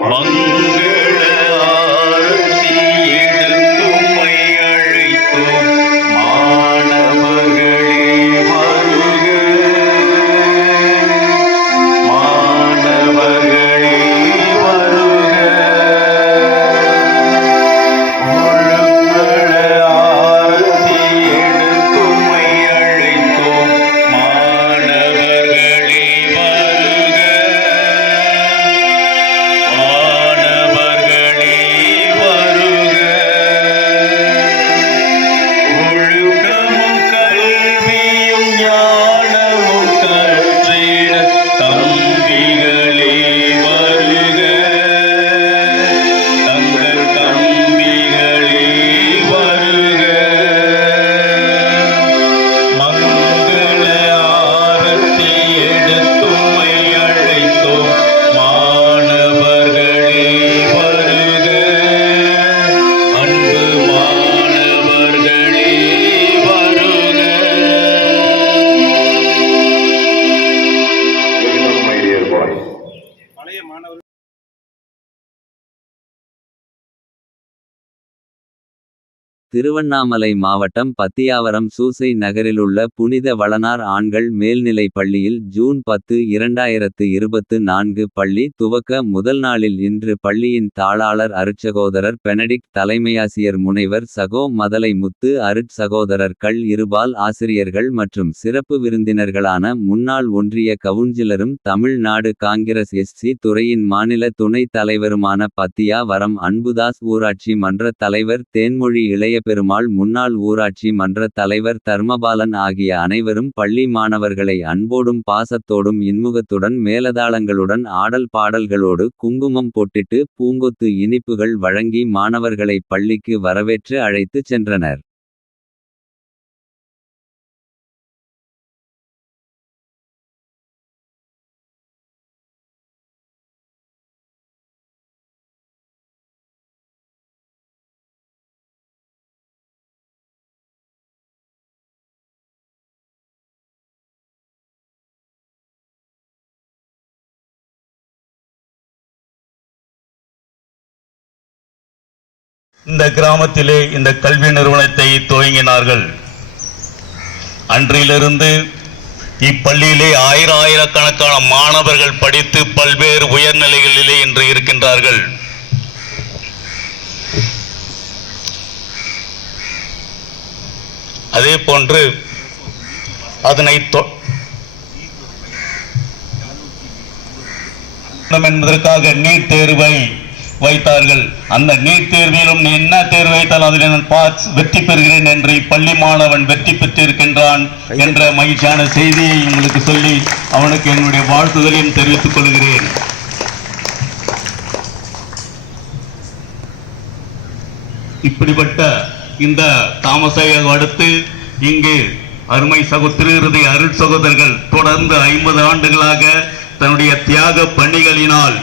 王 திருவண்ணாமலை மாவட்டம் பத்தியாவரம் சூசை நகரிலுள்ள புனித வளனார் ஆண்கள் மேல்நிலை பள்ளியில் ஜூன் பத்து இரண்டாயிரத்து இருபத்து நான்கு பள்ளி துவக்க முதல் நாளில் இன்று பள்ளியின் தாளாளர் அருட்சகோதரர் பெனடிக் தலைமையாசிரியர் முனைவர் சகோ மதலை முத்து அருட் சகோதரர் கள் இருபால் ஆசிரியர்கள் மற்றும் சிறப்பு விருந்தினர்களான முன்னாள் ஒன்றிய கவுன்சிலரும் தமிழ்நாடு காங்கிரஸ் எஸ்சி துறையின் மாநில துணைத் தலைவருமான பத்தியா வரம் அன்புதாஸ் ஊராட்சி மன்ற தலைவர் தேன்மொழி இளைய பெருமாள் முன்னாள் ஊராட்சி மன்ற தலைவர் தர்மபாலன் ஆகிய அனைவரும் பள்ளி மாணவர்களை அன்போடும் பாசத்தோடும் இன்முகத்துடன் மேலதாளங்களுடன் ஆடல் பாடல்களோடு குங்குமம் பொட்டிட்டு பூங்கொத்து இனிப்புகள் வழங்கி மாணவர்களை பள்ளிக்கு வரவேற்று அழைத்துச் சென்றனர். இந்த கிராமத்திலே இந்த கல்வி நிறுவனத்தை துவங்கினார்கள். அன்றிலிருந்து இப்பள்ளியிலே ஆயிர ஆயிரக்கணக்கான மாணவர்கள் படித்து பல்வேறு உயர்நிலைகளிலே இன்று இருக்கின்றார்கள். அதே போன்று அதனை என்பதற்காக நீட் தேர்வை வைத்தார்கள். அந்த நீட் தேர்விலும் நீ என்ன தேர்வு வைத்தால் அதில் நான் பாஸ் வெற்றி பெறுகிறேன் என்று இப்பள்ளி மாணவன் வெற்றி பெற்றிருக்கின்றான் என்ற மகிழ்ச்சியான செய்தியை உங்களுக்கு சொல்லி அவனுக்கு என்னுடைய வாழ்த்துதலையும் தெரிவித்துக் கொள்கிறேன். இப்படிப்பட்ட இந்த தாமசையை அடுத்து இங்கு அருமை சகோ அருள் சகோதரர்கள் தொடர்ந்து ஐம்பது ஆண்டுகளாக தன்னுடைய தியாக பணிகளினால்